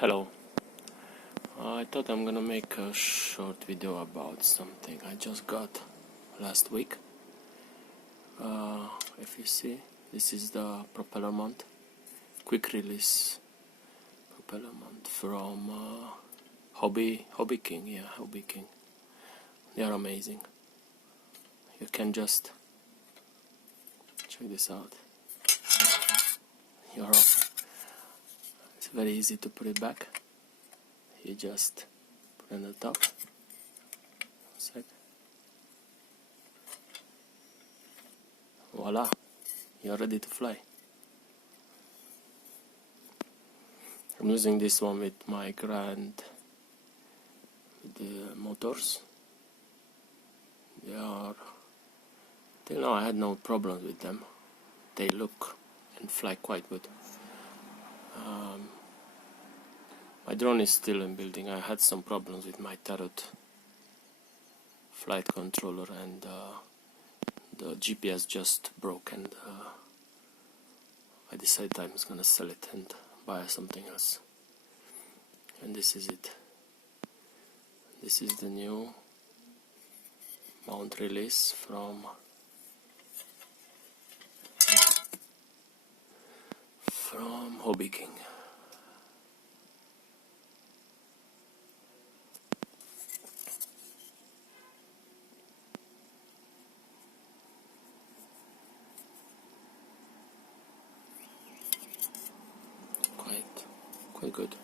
Hello. I thought I'm gonna make a short video about something I just got last week. If you see, this is the propeller mount, quick release propeller mount from Hobby King. Yeah, Hobby King. They are amazing. You can just check this out. You're off. It's very easy to put it back. You just put it on the top. Sec. Voila, you're ready to fly. I'm using this one with my GARTT the motors. They are, till now I had no problems with them. They look and fly quite good. My drone is still in building. I had some problems with my turret flight controller, and the GPS just broke, and I decided I was gonna sell it and buy something else. And this is it. This is the new mount release from Hobby King. Quite good.